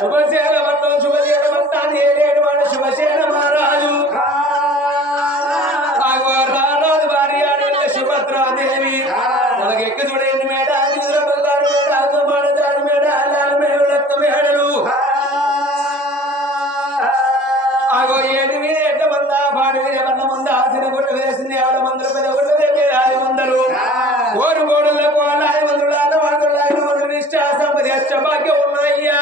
శుభసేన పట్నం శుభసేన పట్టాన్ని ఏలేడు వాడు శుభసేన మహారాజు రారాజు భార్య సుభద్రాదేవి మనకి ఎక్క చూడండి మేడ బంగారు మేడ మాడదారు మేడ లాల మేడ లక్క మేడలు ఆగో ఏడు మీద ఎట్ల మంద పాడి మీద ఎట్ల మంద ఆసిన గుట్ట వేసింది ఆవిడ మందులు పెద్ద గుట్ట వేపే 5 మందలు ఓరు గోడులకు 5 మందులు ఆడవాడులు 5 మందులు నిష్ఠ సంపద అష్టభాగ్యం ఉన్నాయ్యా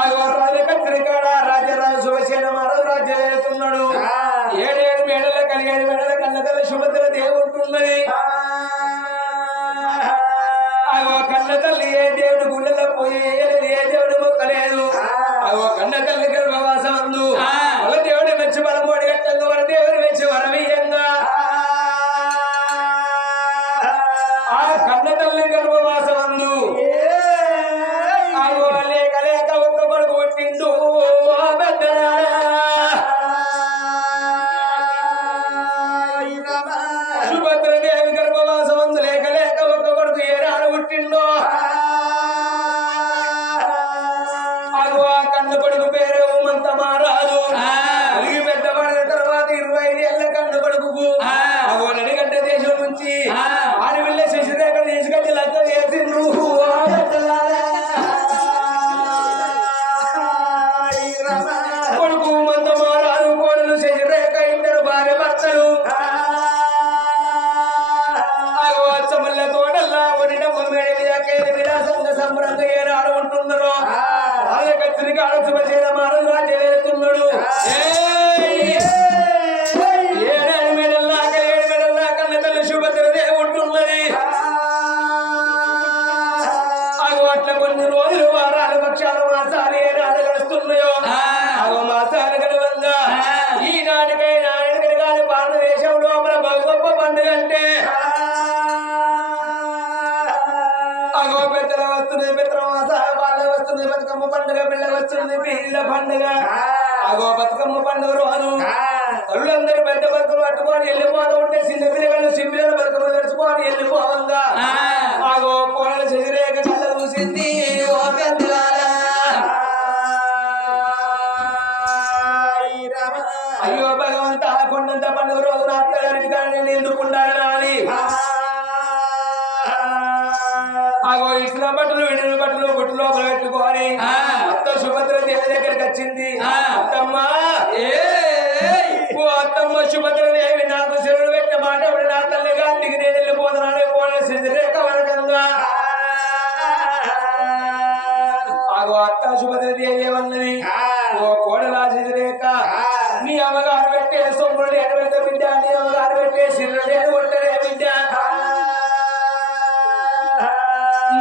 ఆగో రాజకత్రికాడ రాజరాజు శుభసేన మహారాజు రాజ్యం వెళ్తున్నాడు 7 మేడల కలిగేడు మేడల కన్నతల సుభద్ర దేవుంటున్నది ఆగో కన్న తల్లి ఏ దేవుడు గుళ్ళలో పోయి ఏ దేవుడు మొక్కలేదు ఆగో కన్న తల్లి గర్భవాసం అందు వాళ్ళ దేవుడు మెచ్చి బలమోడి గట్టంగా వాళ్ళ దేవుడు మెచ్చి వరవీయంగా ఆ కన్న తల్లి గర్భవాసం అందు ఆగో లేక లేక ఒక్క కొడుకు పుట్టిండు సుభద్రదేవి గర్భవాసం అందు లేక లేక ఒక్క కొడుకు ఏనాడు పుట్టిండో ఆగో ఆ కన్న కొడుకు పేరు మంత మహారాజు అలిగి పెద్దవాడిన తర్వాత 25 ఏళ్ల కన్న కొడుకు ఆగో నడిగడ్డ దేశం నుంచి ఆడవిల్ల శశిరేఖ తీసుకొచ్చి లగ్గ వేసిండ్రు కొడుకు మంత మహారాజు కోడలు శశిరేఖ ఇద్దరు భార్య భర్తలు ఆగో అచ్చమల్ల తోటల్లా ఒడిన మేడ మీద కేది విలాసంగా సంబరంగా ఏనాడు ఉంటున్నారు రాజకత్రికి ఆడచుమచేన మహారాజు రాజ్యం వెళ్తున్నాడు 7 మెడల్లా కన్న తల్లి సుభద్రదేవి ఉంటున్నది ఆగో అట్లా కొన్ని రోజులు వారాలు పక్షాలు మాసాలు ఏనాడు గడుస్తున్నాయో ఆగో మాసాలు గడవంగా ఈనాటికైనా నాయుడికి కాదు భారతదేశం లోపల గొప్ప పండుగ అంటే ఆగో పెద్దల వస్తుంది పెద్దల మాస వాళ్ళ వస్తుంది బతుకమ్మ పండుగ పిల్ల వస్తుంది పిల్ల పండుగ ఆగో బతుకమ్మ పండుగ రోజు తల్లులందరూ పెద్ద బతుకులు పట్టుకొని వెళ్ళిపోతూ ఉంటే చిన్న పిల్లలు సింపిల్లలు బతుకమ్మ తెరుచుకొని వెళ్ళిపోవంగా ఆగో కోడలు శశిరేఖ కళ్ళ చూసింది ఓ పెద్దలారా అయ్యో భగవంత కొండంత పండుగ రోజు నా అత్తగారికి కానీ నేను ఎందుకు ఉండాలని అని ఆగో ఇచ్చిన బట్టలు విడిన బట్టలు గుట్టు లోపల పెట్టుకొని అత్త సుభద్ర దేవి దగ్గరికి వచ్చింది అత్తమ్మ ఓ అత్తమ్మ సుభద్ర దేవి నాకు శివుడు పెట్టిన మాట నా తల్లి గారికి నేను వెళ్ళిపోతున్నాను కోడలు శశిరేఖ వరకంగా ఆగో అత్త సుభద్ర దేవి ఏమన్నది ఓ కోడలా శశిరేఖ నీ అమ్మగారు పెట్టే సొమ్ములు నేను పెడతా బిడ్డ నీ అమ్మగారు పెట్టే సిర్రు నేను కొట్టలే బిడ్డ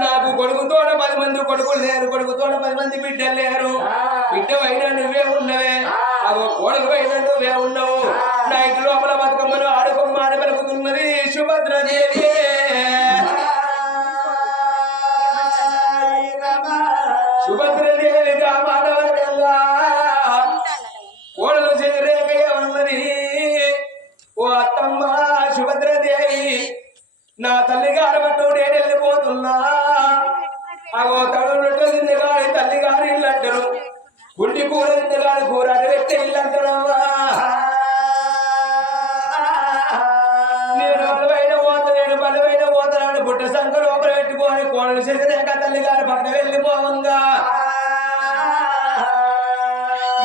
నాకు కొడుకుతోడ 10 మంది కొడుకులు లేరు కొడుకుతోడ 10 మంది బిడ్డలు లేరు బిడ్డ అయినా నువ్వే ఉన్నవే అగో కొడుకు అయినా నువ్వే ఉన్నావు నా ఇంటి లోపల బతుకమ్మను ఆడుకొమ్మ ఆడ పలుకుతున్నది సుభద్రదేవి సుభద్రదేవి మానవర్గంగా కోడలు శశిరేఖ ఉన్నది ఓ అత్తమ్మ సుభద్రదేవి నా తల్లిగారు పట్టు నేను వెళ్ళిపోతున్నా అగో తడున్నట్టు తిందగాని తల్లిగారు ఇల్లు అంటారు గుండి కూర తిందగాని కూర అటు పెట్టే ఇల్లు అంటారమ్మా నేను బలమైన పోతున్నాను బుట్ట సంఖ లోపల పెట్టుకొని కోడలు శశిరేఖ తల్లిగారు పట్ట వెళ్ళిపోవంగా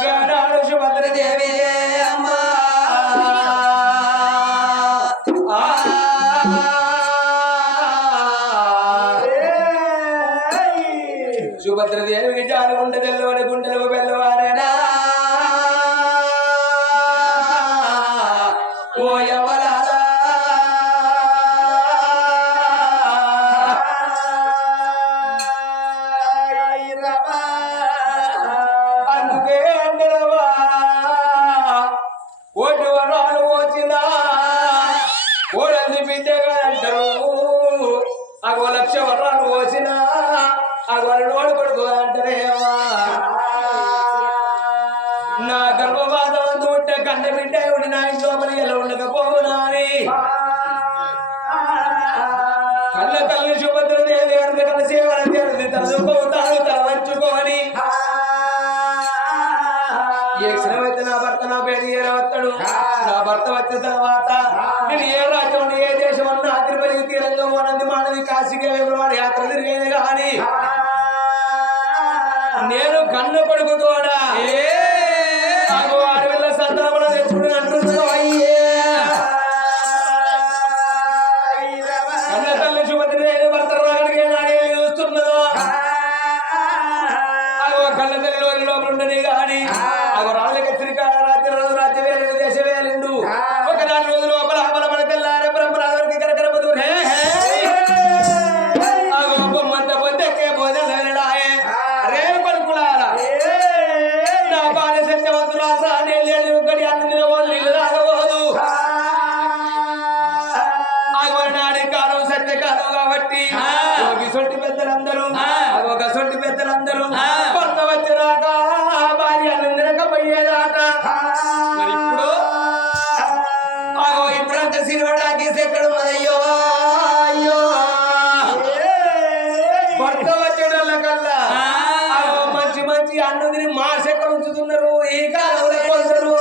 గానాడు సుభద్రదేవి అమ్మా సుభద్రదేవికి జాలి గుండె తెల్లవని గుండెలకు బెల్లవారేనా ఓ యవలాలా అందుకే అండరవా కోటి వరాలు వచ్చినా కోడల్ని బిడ్డగా అంటారు అగో 1,00,000 వరాలు వచ్చినా అగోడు కొడుకు అంటారేవా నా గర్భవాదం ఉంటే కన్న బిడ్డ నా ఇంట్లో మరి ఎలా ఉండకపోవునా అని కన్న తల్లి సుభద్రదేవి కన్న సేవన తలదుకోతాను తల వంచుకొని ఏ క్షణమైతే నా భర్త నా పేరు ఏరవస్తాడు నా భర్త వచ్చిన తర్వాత నేను ఏ రాజ్యం ఏ దేశం అన్నా తిరుపతి తీరంగా ఓనంది మానవి కాశీకి వాడి యాత్ర తిరిగేది కానీ నేను కన్ను కొడుకు కూడా అడవిల్ల సంతానం తెచ్చుకుని అంటున్నాను అయ్యే కన్న తల్లి శుభద్రి భర్త రాగడిగే నాడే చూస్తున్నదో కళ్ళ తల్లి లోపల ఉండని కానీ అవి రాళ్ళకి శ్రీకాళ రాజ్య వేలు దేశ వేలిండు ఒక 4 రోజులు లోపల బలపడ తెల్లార బ్రహ్మరాజుకి కరకరపదు బొమ్మంత పొందెక్కే భోజనం వెళ్ళడాయే రేపు పలుకులారా నా భార్య సత్యవంతురాసా నేను గడి అన్ని నీళ్ళు తాగబోదు నాడి కాలం సత్యకాలం కాబట్టి సొంటి పెద్దలందరూ ఒక సొంటి పెద్దలందరూ భర్త వచ్చినాక భార్య నిందకపోయేదాకా మరి ఇప్పుడంతా సినిమాకి ఎక్కడ ఉన్నదయ్యో అయ్యో భర్త వచ్చేటోళ్ళ కల్లా మంచి మంచి అన్నుదిని మా సెక్క ఉంచుతున్నారు ఈ కాలంలో కొందరు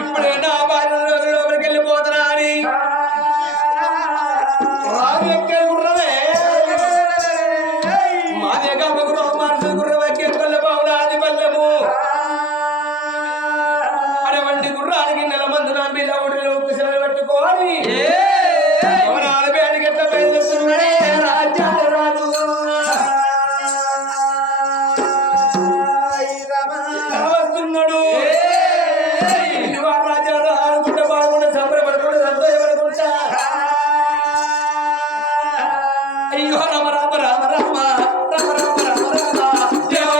ఇప్పుడే నా భార్య లోపలికి వెళ్ళిపోతున్నా అని రాజు ఎక్కే గుర్రమే మాదే గొప్ప గుర్రం మనసు గుర్రం ఎక్కే కొల్ల బావుల ఆది పల్లెము అటువంటి గుర్రానికి నెల మందు నా బిల్ల ఒడిలో కుశలు పెట్టుకోని బేడికి ఎట్లా బయలుస్తున్నాడే రాజ్యాలు రాదు వస్తున్నాడు రాజ్యాలు ఆడుకుంటా బాగుంటే సంబరపడుకుంటా సంతోషపడుకుంటా అయ్యో రామ రామ రామ రామ రామ రామ రామ రామ జయ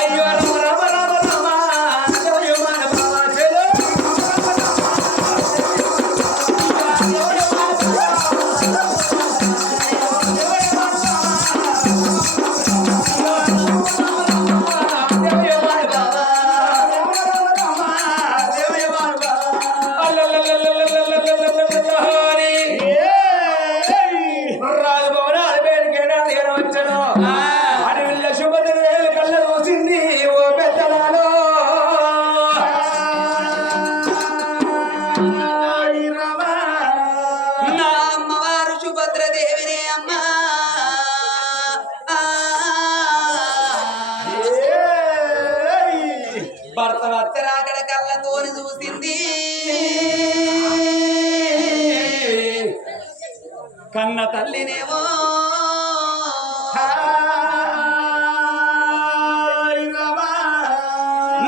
అయ్యో రామ రామ రామ భర్త వచ్చరాకడ కళ్ళతోని చూసింది కన్న తల్లినేమో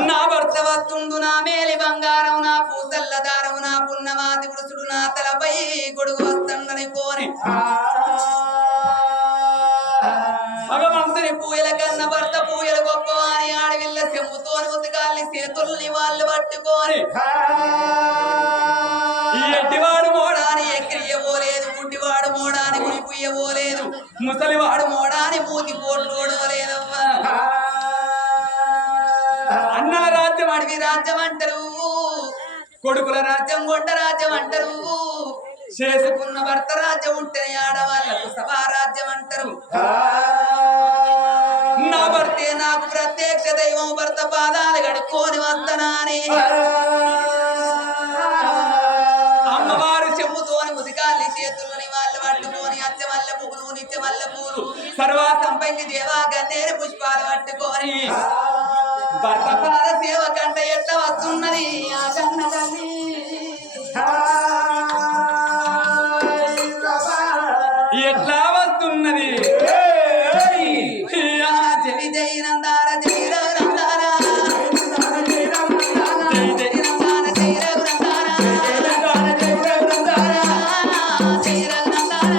నా భర్త వస్తుండు నా మేలి బంగారం నా పూసల్ల దారము నా పున్నమాతి పురుషుడు నా తలపై కొడుకు వస్తుందని కోరి చేతుల్ని వాళ్ళు పట్టుకొని ఎట్టివాడు మోడాని ఎక్కిరియబోలేదు, గుడ్డివాడు మోడాని గుడిపుయ్యబోలేదు, ముసలివాడు మోడాని మూతి పోట్లోడవలేదమ్మా. అన్నల రాజ్యం అడవి రాజ్యం అంటారు, కొడుకుల రాజ్యం కొండ రాజ్యం అంటారు, చేసుకున్న భర్త రాజ్యం ఉంటే ఆడవాళ్ళకు సభారాజ్యం అంటారు. నా భర్తే నాకు ప్రత్యక్ష దైవం, భర్త పాదాలు కడుక్కొని వద్దనాని అమ్మవారు చెమ్ముతోని ముదిగాలి చేతుల్ని వాళ్ళు పట్టుకొని అచ్చమల్ల పువ్వులు నిత్యమల్ల పూలు సర్వా సంపంగి దేవా గన్నేరు పుష్పాలు పట్టుకొని భర్త పాద సేవ కంట ఎట్ట వస్తున్నది ఆ కన్న తల్లి. ఎట్లా వస్తున్నది జై జై నందార జై రఘు నందార జై జై నందార జై రఘు నందార జై రఘు నందార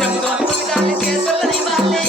చెబుతోని పుస్తకాలు చేతులని మళ్ళీ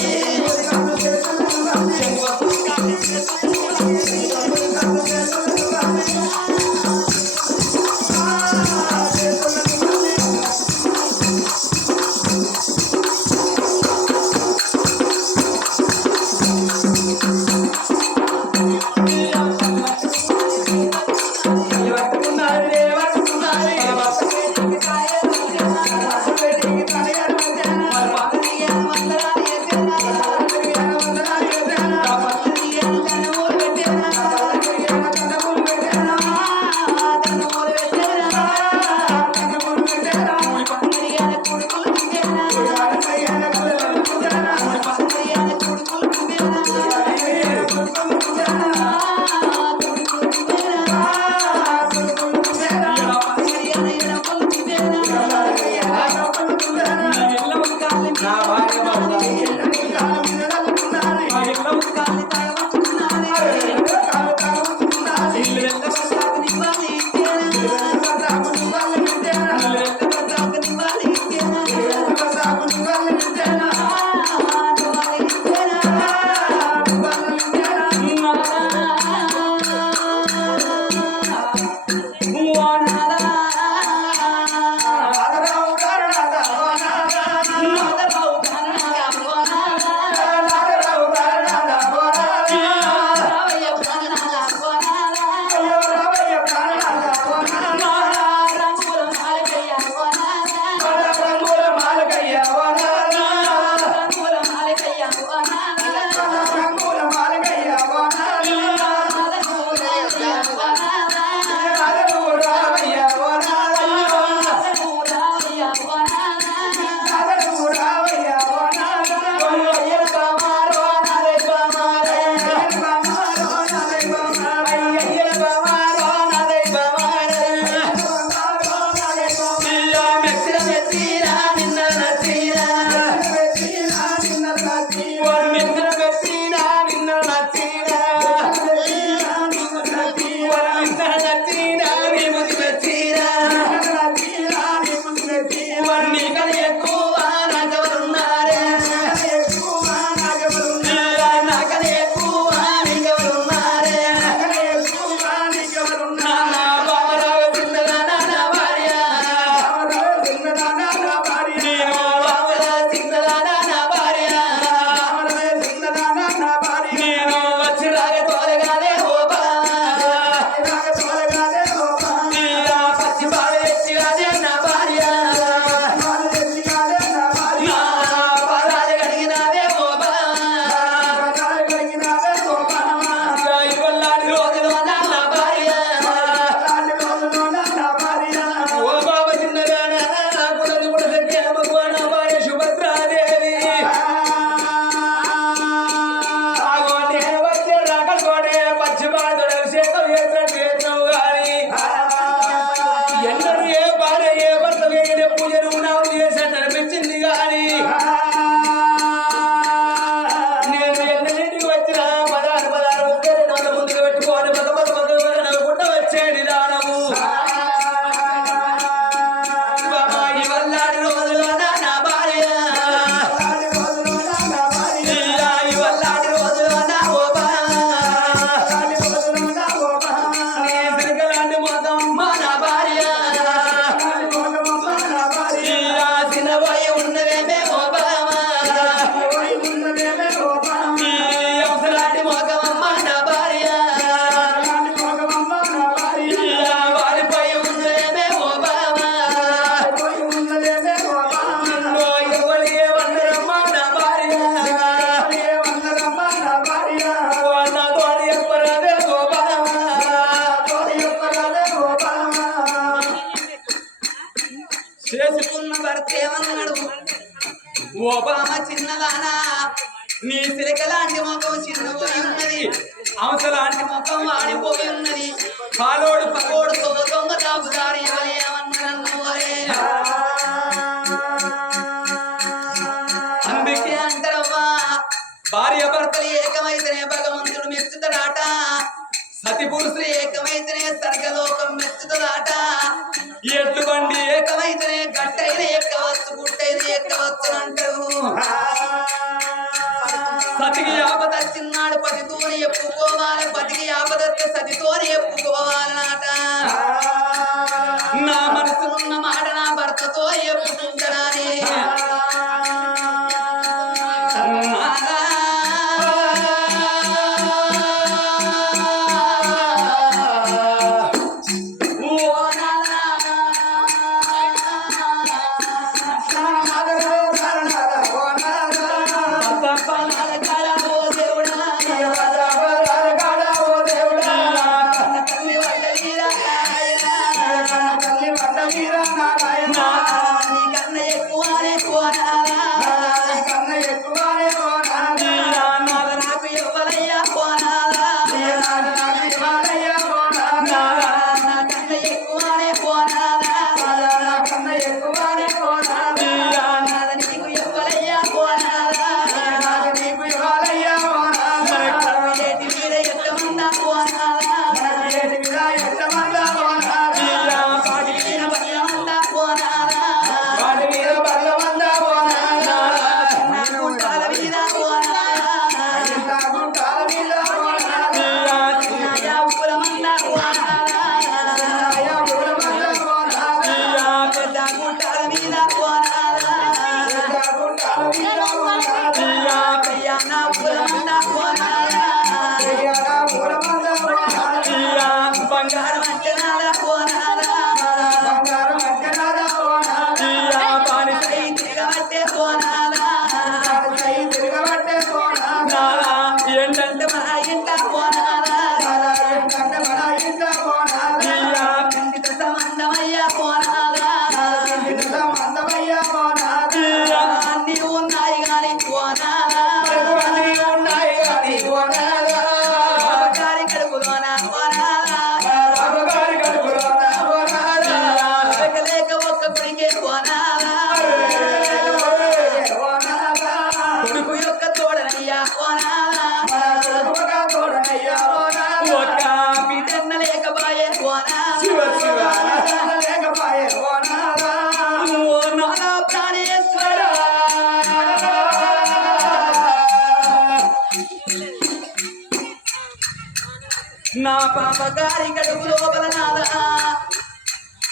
నాగరావు చేసుకున్న భర్త ఏమన్నాడు ఓబామ చిన్నదానా నీ సిలక లాంటి ముఖం చిన్నపోయి ఉన్నది అవస లాంటి ముఖం వాడిపోయి ఉన్నది పాలోడు పకోడు దొంగ తాగుదారి ఏమన్నాడు అందుకే అంటారమ్మా భార్య భర్తలు ఏకమైతేనే భగవంతుడు మెచ్చుతాడాట సతి పురుషులు ఏకమైతేనే స్వర్గలోకం మెచ్చుతాడాట ఎడ్లు బండి ఏకమైతేనే గట్టైన ఎక్కవచ్చు గుట్టైన ఎక్కవచ్చు అంటారు సతికి ఆపద చిన్నాడు పతితోని ఎప్పుకోవాలి పతికి ఆపదత్తే సతితోని ఎప్పుకోవాలన్నట నా మనసులున్న మాట నా భర్తతో ఎప్పుకుంటానని నా పాపగారి గడుపు లోపల నాదా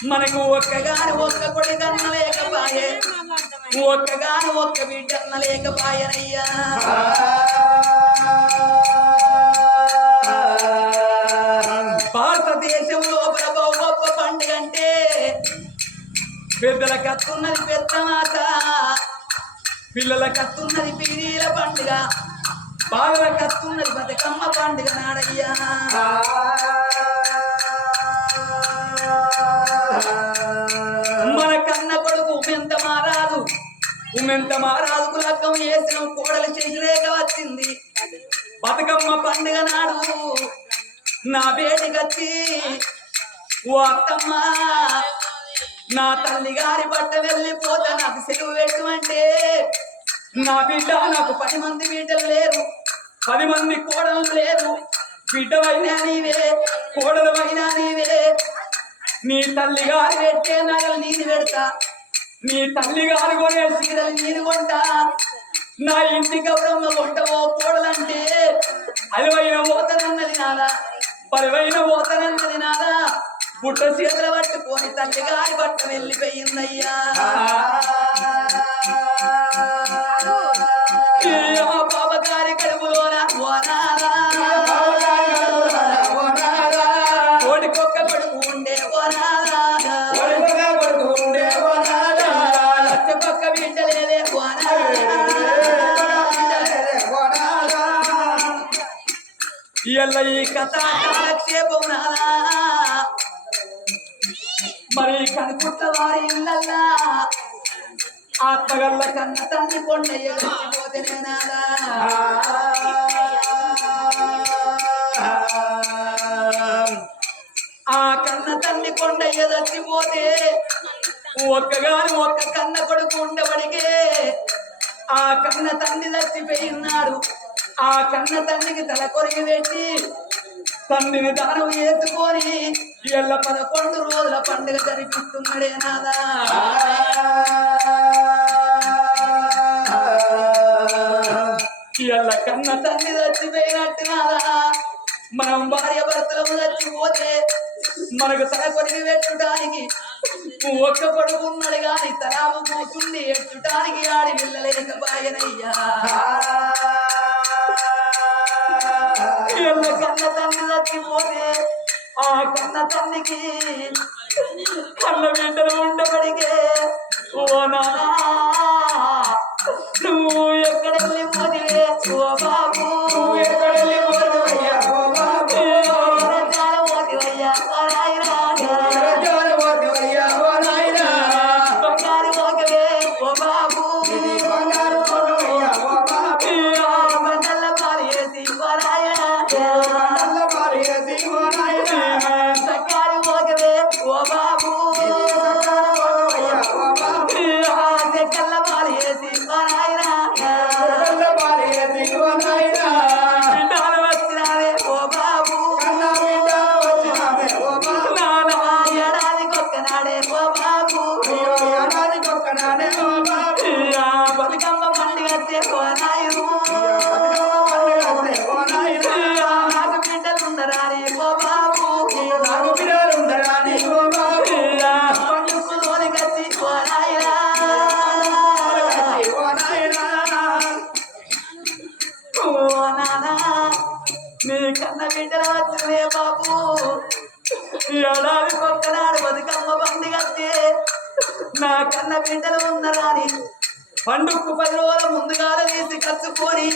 మనకు ఒక్కగాని ఒక్క కొడుకన్న లేకపాయే ఒక్కగాని ఒక్క బిడ్డన్న లేకపాయనయ్యా భారతదేశం లోపల గొప్ప పండుగ అంటే పెద్దల కత్తున్నది పెద్ద మాట పిల్లల కత్తున్నది పీరీల పండుగ బాలల కత్తున్నది బతుకమ్మ పండుగ నాడయ్యా మన కన్న కొడుకు ఉమెంత మారాదుకు లగ్గం చేసిన కోడలు చేసిలేక వచ్చింది బతుకమ్మ పండుగ నాడు నా బేటికచ్చి ఓ అత్తమ్మ నా తల్లి గారి బట్ట వెళ్ళిపోతా నాకు సెలవు పెట్టమంటే నా బిడ్డ నాకు 10 మంది బిడ్డలు లేరు 10 మంది కోడలు లేరు బిడ్డవైనా నీవే కోడలవైనా నీవే నీ తల్లి గారు పెట్టే నగలు నేను పెడతా నీ తల్లి గారు కొనే చీరలు నేను కొంటా నా ఇంటి గౌరమ్మ కొంటవో కోడలంటే అలివైన ఓతనన్నది నాదా పలువైన ఓతనన్నది నాదా పుట్ట చేతులు పట్టుకొని తల్లి గారి బట్ట వెళ్ళిపోయిందయ్యా బాబగారి కడుపులోన కోడికొక్క కొడుకు ఉండే లచ్చకొక్క బిడ్డ లేదే ఇయ్యల్ల ఈ కథ కాలక్షేపం నాదా మరి కనుకుట్ల వారి ఇళ్ళల్లా ఆత్మగల్ల కన్న తండ్రి కొండయ్య వచ్చిపోతేనే నాదా ఆ కన్న తల్లి కొండయ్య చచ్చిపోతే ఒక్కగాని ఒక్క కన్న కొడుకు ఉండబడికే ఆ కన్న తండ్రి చచ్చిపోయినాడు. ఆ కన్న తండ్రికి తల కొరికి పెట్టి తండ్రిని దానం చేసుకొని ఎల్ల 11 రోజుల పండుగ జరిపిస్తున్నాడే నాదా. ఎల్ల కన్న తండ్రి చచ్చిపోయినట్టు నాదా. మనం భార్య భర్తలము చచ్చిపోతే మనకు తల కొరికి పెట్టడానికి ఒక్క కొడుకు ఉన్నాడు గాని తలాము కూర్చుండి ఎట్టుటానికి ఆడి వెళ్ళలేకపాయనయ్యా. ఎల్ల కన్న తండ్రి చచ్చిపోతే ఆ కన్న తండ్రికి కన్న బిడ్డలు ఉండబడికే ఓ నానా నువ్వు ఎక్కడ వెళ్ళిపోతే ఓ బాబు ఎక్కడ వెళ్ళిపోతావయ్యా ఓ బాబు పోతివయ్యా ఓ నాయనా పోతివయ్యా ఓ నాయనా బంగారు పోకవే ఓ బాబు బంగారు పోకవయ్యా ఓ బాబు బండల పాలు వేసి ఓ నాయనా బండల పాలు వేసి ఓ నాయనా సకారి పోకవే ఓ బాబు కళ్ళ పాలు వేసి ఓ నాయనా కళ్ళ పాలు వేసి ఓ నాయనా బిడ్డలు వచ్చినావే ఓ బాబు వచ్చినావే ఓ బాబు ఏడాదికి ఒక్కనాడే ఓ బాబు ఏడాదికి ఒక్కనాడే ఓ బాబు బతుకమ్మ పండుగ వచ్చే ఓ నాయను నాకు బిడ్డలు ఉండరాని ఓ బాబు నాకు బిడ్డలు ఉండరాని ఓ బాబు పండుగలోని కచ్చి ఓ నాయనా ఓ నానా నీ కన్న బిడ్డలు వచ్చినే బాబు ఏడాది పక్కనాడు బతుకమ్మ పండుగ వస్తే నా కన్న బిడ్డలు ఉన్నారని పండుగకు 10 రోజుల ముందుగా వేసి కచ్చుకొని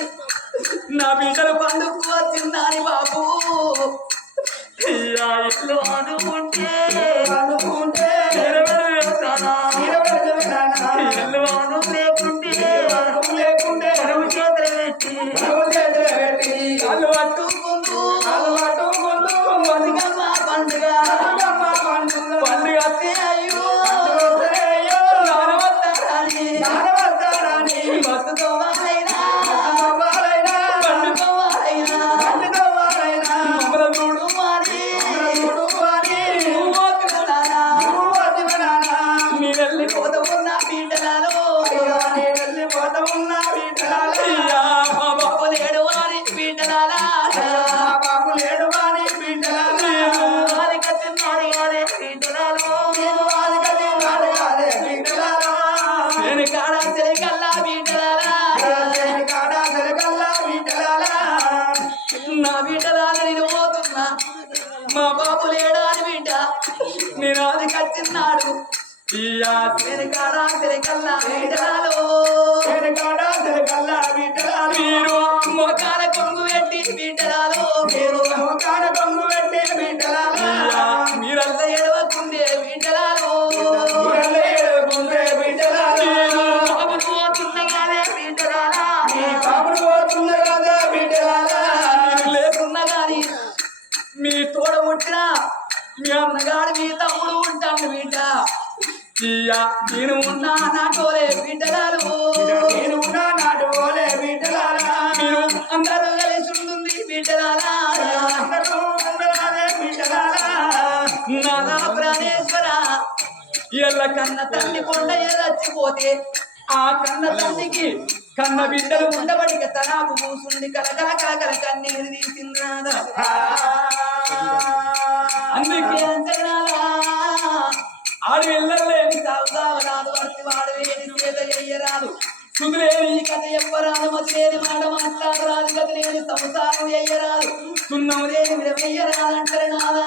నా బిడ్డలు పండుగకు వచ్చిందని బాబు ఇల్లు అనుకుంటే ఇల్లు అను లేకుంటే పరువు చేతులు పెట్టి అల్లు పట్టుకుంటూ బతుకమ్మ పండుగ వస్తే అయ్యో నానవస్తారని బతుకోవాలైనా పండుకోవాలైనా మమ్మల చూడు మారి నీ వెళ్ళిపోతున్నా బిడ్డలలో మా బాబు లేడు వారి బిడ్డలాలా నేను కాడా చెలికల్లా బిడ్డలాలా నా బిడ్డలాగా నేను పోతున్నా మా బాబు లేడా అని బిడ్డ నేను అది కచ్చిన్నాడు నేను కాడా చెలికల్లా బిడ్డలాలో మీరు మొకాల కొంగు పెట్టి బిడ్డలాలో మీరంతా ఎడవకుండే బిడ్డలాలో బాబులు పోతున్నగానే బిడ్డలాలా లేకున్నా గాని మీ తోడ పుట్టినా మీ అన్నగాడు మీ తమ్ముడు ఉంటాను బిడ్డ నేను ఉన్నా నాటోలే బిడ్డలాలు మీరు అందరూ కలిసి ఉంటుంది బిడ్డలాలా నాదా ప్రాణేశ్వర ఎల్ల కన్న తల్లి కొండ చచ్చిపోతే ఆ కన్న తల్లికి కన్న బిడ్డలు ఉండబడిక తనాపు కూసుండి కలకల కలకల కన్నీరు తీసిందా అందుకే అంతనాలా ఆడు వెళ్ళలేని సాగుదావరాదు వర్తి వాడు వేని సేద చెయ్యరాదు కుదిలేని కథ ఎవ్వరాదు మదిలేని మాట మాట్లాడరాదు గదిలేని సంసారం చెయ్యరాదు సున్నం లేని విడవయ్యరాదంటారు నాదా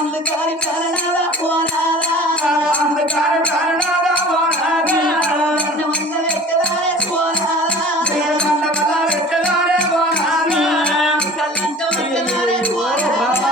అందుకారి కారణాలా పోనాదా పెట్టదారే పోనాదా కళ్ళంట పెట్టదారే పోనాదా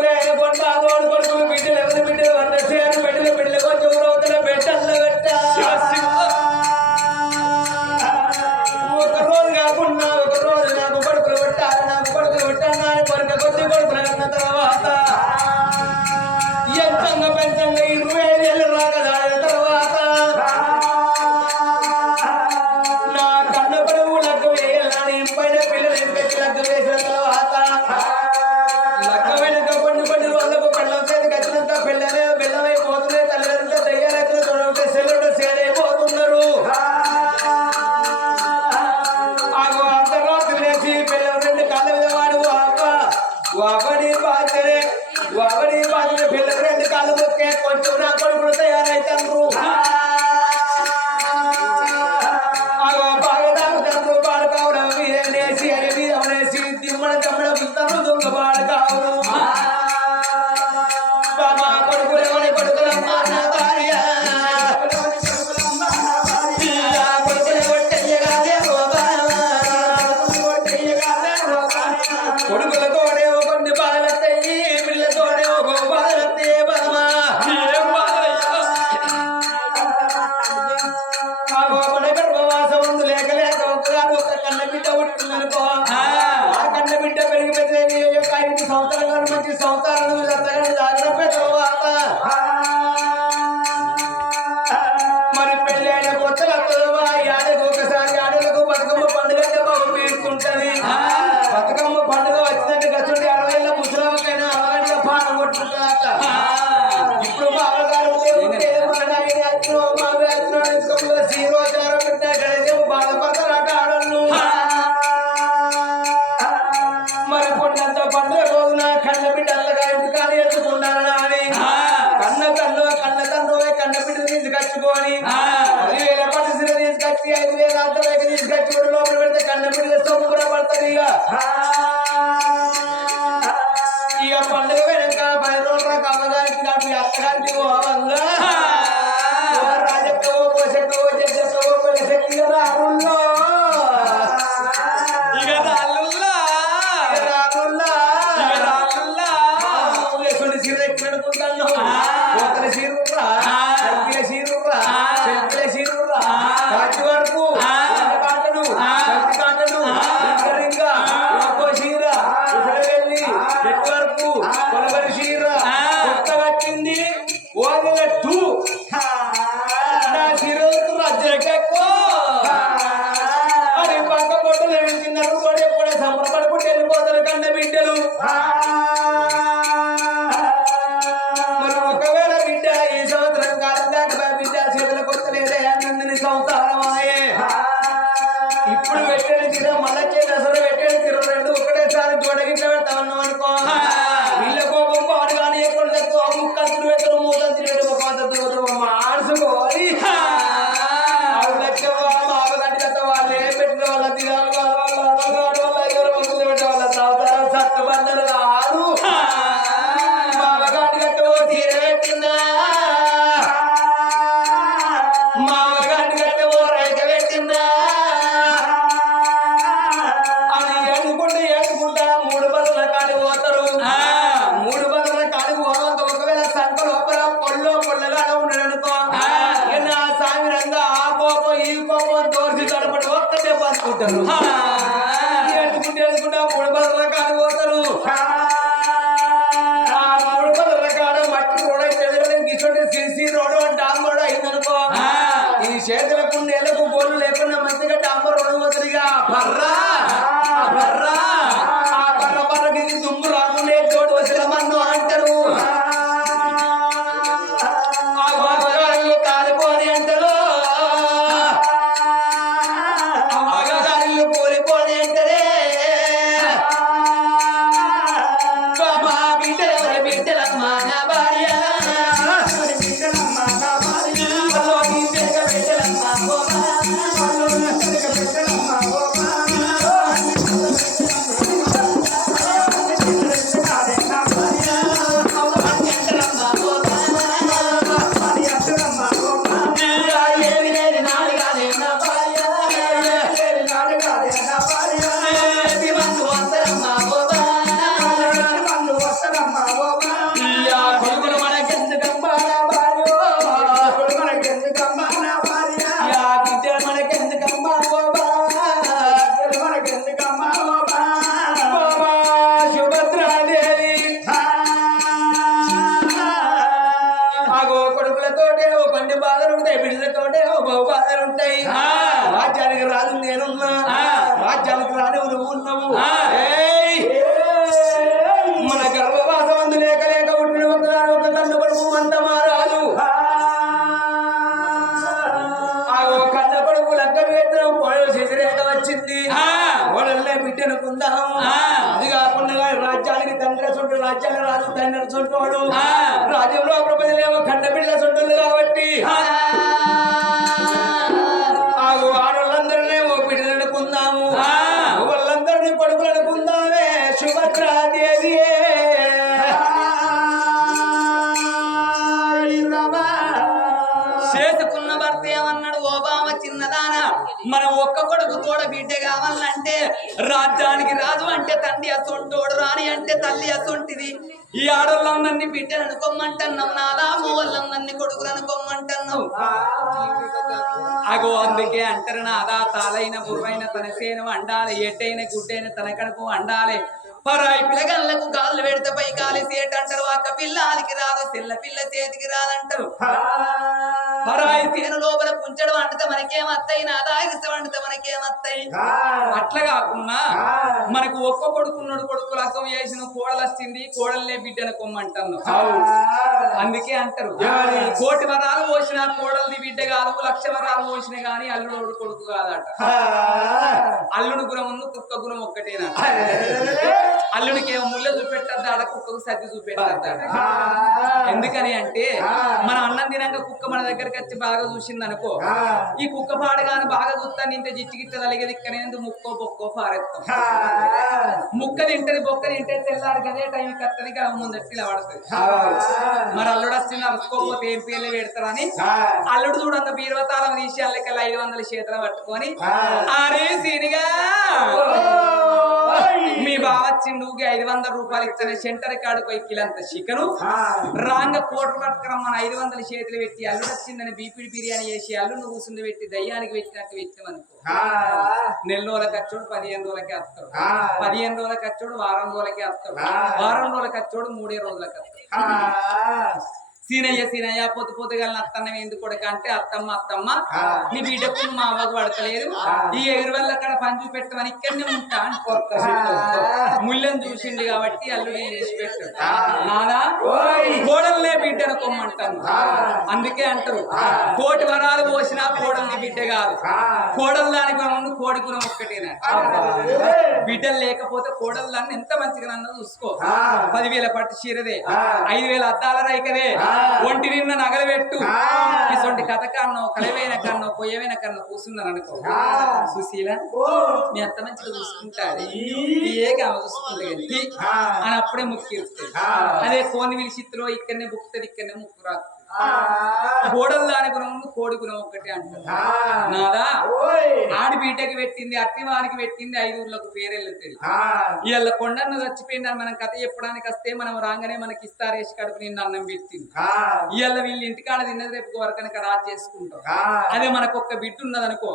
కొడుకులే కొండ తోడు కొడుకులు బిడ్డలు ఎవరి బిడ్డలు వంద చేరు బిడ్డలు బిడ్డలు కొంచెం రోజుల బిడ్డల్లో పెట్ట ఒక రోజు కాకుండా ఒక రోజు నాకు కొడుకులు పెట్టాలి నాకు కొడుకులు పెట్టాను అని కొడుకు కొద్ది కొడుకులు అన్న తర్వాత ఎంతంగా పెంచంగా 25 ఏళ్ళు రాకదాడిన తర్వాత నా కన్న పరువు లెక్క వేయాలని పైన పిల్లలు ఎంపెట్టి లెక్క వేసిన తర్వాత లెక్క వెనుక కొన్ని రోజులకు పెళ్ళం చేతికి వచ్చినంత పిల్లలే బెల్లమైపోతున్నాయి తల్లిదండ్రులు దయ్యాలైతే చూడంటే సెల్లుడు సేరైపోతున్నారు ఆగో అర్ధరాత్రి లేచి పిల్లలు 2 కాళ్ళ మీద వాడు వాబడి బాధ్యతే పిల్లలు 2 కాళ్ళు మొక్కే కొంచెం నా కొడుకులు తయారైతారు ఆగో బాగా తాగుతారు బాడు కావడం వీరేసి అరే వీరమనేసి తిమ్మడ తమ్మడ పుస్తకం దొంగ బాడు కావడం బాబా కొడుకులు ఎవరి కొడుకులమ్మా నా భార్య కొడుకులు కొట్టయ్యగానే కొడుకులతోనే కొన్ని బాధలత్తయ్యి పిల్లతోనే ఒక బాధలత్తే బలమా ఆ గోపన గర్భవాసం ఉంది లేక ఒకగాను ఒక కన్న బిడ్డ పుట్టిందనుకో ఆ కన్న బిడ్డ పెరిగి పెద్ద 5 సంవత్సరాలు మంచి సంవత్సరాలు జాగ్రత్త తర్వాత మరి పెళ్లి అయిన కొత్తగా ఏడాదికి ఒకసారి ఆడలకు బతుకమ్మ పండుగ బాబు పీరుతుంటది బతుకమ్మ పండుగ వచ్చినట్టు గచ్చుండి 60 ఏళ్ళ ముసలమ్మకైనా 60 పాట కొట్టుకుంటాక ఇప్పుడు మా అవగారు సీరోచారం పెట్టిన బాధపడతారట ఆడళ్ళు మరి కొండంత పండుగ రోజున కన్న బిడ్డల్లగా ఇంటికాలు ఎత్తుకున్నారా అని కన్న బిడ్డలు తీసుకొచ్చుకొని 10,000 పట్టుసీర తీసుకొచ్చి 5,000 అద్దెలకు తీసుకొచ్చి కూడా లోపల పెడితే కన్న బిడ్డలు సొమ్ముర పడతారు ఇక పండుగ వెనక 10 రోజుల అమ్మగారికి నాకు అత్తగారికి పోవంగా రాజక్కవో పోసక్కవో చెక్కవో పెళ్ళి రారుల్లో ఇక రాళ్ళుల్లా సీర ఎక్కడుకుంటాను కోతల సీరుర్రా చెక్కిల సీరుర్రా కాచి వరకు కాటను శక్తి కాటను రింగ అది కాకుండా రాజ్యానికి తండ్రి సొంటు రాజ్యాల రాజు తండ్రి సొంటోడు రాజ్యంలో ప్రజలేమో కండ పిల్ల సొంటుంది కాబట్టి ఆడవాళ్ళందరినేమో బిడ్డలు అనుకుందాము వాళ్ళందరినీ కొడుకులు అనుకుందామే సుభద్రాదేవి చేసుకున్న భర్త ఏమన్నాడు ఓబామ చిన్నదానా మనం ఒక్క కొడుకు తోడ బిడ్డ కావాలంటే రాజ్యానికి రాజు అంటే తండ్రి అసొంటోడు రాని అంటే తల్లి అసొంటిది ఈ ఆడోళ్ళందరినీ బిడ్డలు అనుకోమంటున్నావు నాలా మూవళ్ళందరినీ కొడుకులు అనుకోమంటున్నావు అగో అందుకే అంటారు నాదా తాలైన బుర్రైన తన సేను వండాలి ఎట్టైన గుడ్డైన తన కడుపు వండాలి పరాయి పిల్లగళ్ళకు గాళ్ళు పెడితే పై కాలి సేట అంటారు అక్క పిల్లాలికి రాదు పిల్ల పిల్ల చేతికి రాదంటారు పరాయి సేను లోపల పుంచడం వండితే మనకేమత్తాయి నాదా ఇస వండితే మనకేమత్తాయి అట్లా కాకుండా మనకు ఒక్క కొడుకున్నాడు కొడుకు లగ్గం చేసిన కోడలు వచ్చింది కోడలనే బిడ్డను కొమ్మంటాను అందుకే అంటారు కోటి వరాలు పోసిన కోడల్ని బిడ్డ కాదు 1,00,000 వరాలు పోసిన గాని అల్లుడు కొడుకు కాదట అల్లుడు గుణం కుక్క గుణం ఒక్కటేనా అల్లుడికి ఏమో ముళ్ళ చూపెట్టద్దాడ కుక్కకు సర్ది చూపెట్టద్దాడ ఎందుకని అంటే మన అన్నం తినంగా కుక్క మన దగ్గరికి వచ్చి బాగా చూసింది అనుకో ఈ కుక్క పాడగానే బాగా చూస్తాను ఇంత జిచ్చిగిట్ట తలిగేది ఇక్కడేందు ముక్కో బొక్కో పారెత్తాం ముక్క తింటది బొక్క తింటే తెల్లారు కదే టైం కత్తని ముందట్టి ఇలా పడుతుంది మరి అల్లుడు వచ్చింది అరుచుకోకపోతే ఏం పేర్లు పెడతారని అల్లుడు చూడంత బీరవతాలం తీసి అల్లకెళ్ళి 500 చేతులు పట్టుకొని అరే సీనిగా మీ బావచ్చిండు 500 రూపాయలు ఇచ్చిన సెంటర్ కాడు పోయి కిలంత చికెను రాంగ కోట్లు పట్టుకురమ్మని 500 చేతులు పెట్టి అల్లుడు వచ్చిందని బీపీడి బిర్యానీ చేసి అల్లుడు కూర్చుండి పెట్టి దయ్యానికి పెట్టినట్టు పెట్టామనుకో నెల రోజుల ఖర్చోడు 15 రోజులకే వస్తాడు 15 రోజుల ఖర్చోడు వారం రోజులకే వస్తాడు వారం రోజుల ఖర్చోడు 3 రోజులకి వస్తాడు సీనయ్య పొద్దు పొద్దుగాల అత్తన్నం ఎందుకు కొడుక అంటే అత్తమ్మ నీ బిడ్డకు మా అవ్వకు పడతలేదు ఈ ఎగురు వల్ల అక్కడ పని చూపెట్టమని ఇక్కడనే ఉంటా ముళ్ళని చూసిండు కాబట్టి అల్లుడు చేసి పెట్టాడు నాదా కోడల్నే బిడ్డను కొమ్మంటాను అందుకే అంటారు కోటి వరాలు పోసినా కోడల్ని బిడ్డ కాదు కోడలు దాని గుణం కోడి గుణం ఒక్కటేనా బిడ్డలు లేకపోతే కోడలు దాన్ని ఎంత మంచిగా నన్ను చూసుకో 10,000 పట్టు చీరదే 5,000 అద్దాల రైకదే ఒంటి నిన్న నగలు పెట్టు ఇటువంటి కథ కన్నో కలవైన కన్నో పొయ్యవైన కన్నో కూర్చున్నారు అనుకో సుశీల మీ అంత మంచిగా చూసుకుంటారు ఏ కామ చూసుకుంటే అని అప్పుడే ముక్కి అదే కోని విలిచిత్రో ఇక్కడనే బుక్తుంది ఇక్కడనే ముక్కు రాకు కోడలు దాని గుణం కోడి గుణం ఒక్కటే అంటారు నాదా ఆడి బీటకి పెట్టింది అత్తివానికి పెట్టింది 5 ఊర్లకు పేరెళ్ళుతుంది ఇవాళ కొండను చచ్చిపోయిందని మనం కథ చెప్పడానికి వస్తే మనం రాగానే మనకి ఇస్తారేసి కడుపు నిన్న అన్నం పెట్టింది ఇవాళ వీళ్ళు ఇంటికాడ తిన్నది రేపు వరకని రాజు చేసుకుంటాం అదే మనకు ఒక్క బిడ్డ ఉన్నది అనుకో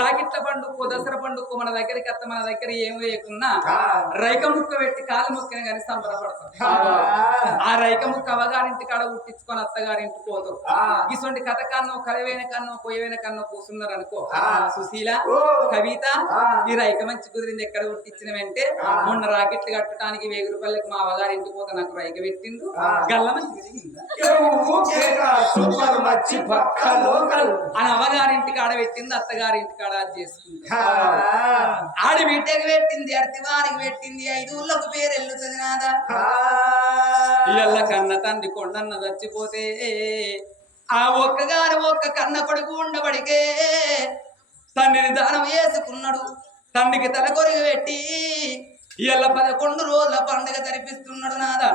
రాగిట్ల పండుగ దసరా పండుగ మన దగ్గరికి వస్తే మన దగ్గర ఏం వేయకున్నా రైక ముక్క పెట్టి కాలు ముక్కని కానీ సంబరపడతాం ఆ రైక ముక్క అవగారింటి కాడ ఉట్టించుకొని అత్తగారింటి పోతారు ఇటువంటి కథ కన్నో కలవైన కన్నో పొయ్యవైన కన్నో కూర్చున్నారు అనుకో సుశీల కవిత ఈ రైక మంచి కుదిరింది ఎక్కడ ఉట్టించినవంటే మొన్న రాకెట్లు కట్టడానికి 1000 రూపాయలకి మా అవగారింటి పోతే నాకు రైక పెట్టిండు గల్ల మంచి అని అవగారింటి కాడ పెట్టింది అత్తగారింటి కాడ చేసుకుంది ఆడి బిడ్డకి పెట్టింది అర్తివానికి పెట్టింది 5 ఊళ్ళకు పేరు వెళ్ళుతుంది నాదా ఇళ్ళ కన్న తండ్రి కొండన్న చచ్చిపోతే ఆ ఒక్క కన్న కొడుకు ఉండబడికే తండ్రిని దానం వేసుకున్నాడు తండ్రికి తల కొరిగి పెట్టి ఇళ్ళ 11 రోజుల పండుగ జరిపిస్తున్నాడు నాదా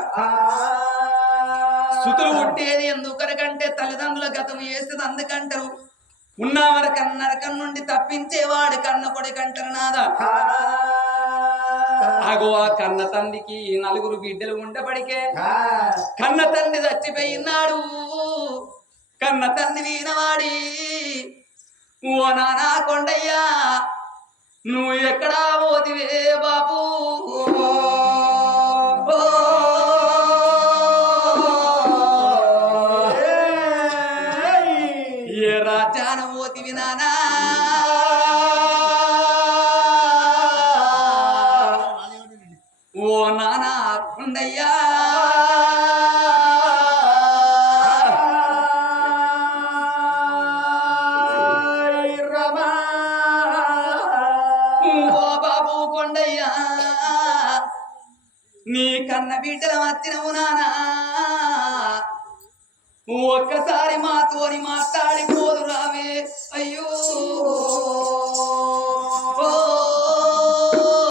సుతులు పుట్టేది ఎందుకనకంటే తల్లిదండ్రుల గతం వేస్తుంది అందుకంటారు ఉన్నవారు నరకం నుండి తప్పించేవాడు కన్న కొడుకంటారు నాదా అగో ఆ కన్న తండ్రికి 4 బిడ్డలు ఉండబడికే కన్న తండ్రి చచ్చిపోయినాడు కన్న తండ్రి వీనవాడి ఓ నానా కొండయ్యా నువ్వు ఎక్కడా పోతివే బాబు ఏ రాజాన పోతివి నానా ఓ నానా కొండయ్యా ఓ బాబు కొండయ్యా నీ కన్న బిడ్డల వచ్చినవు నానా ఒక్కసారి మాతోని మాట్లాడిపోదు రావే అయ్యో ఓ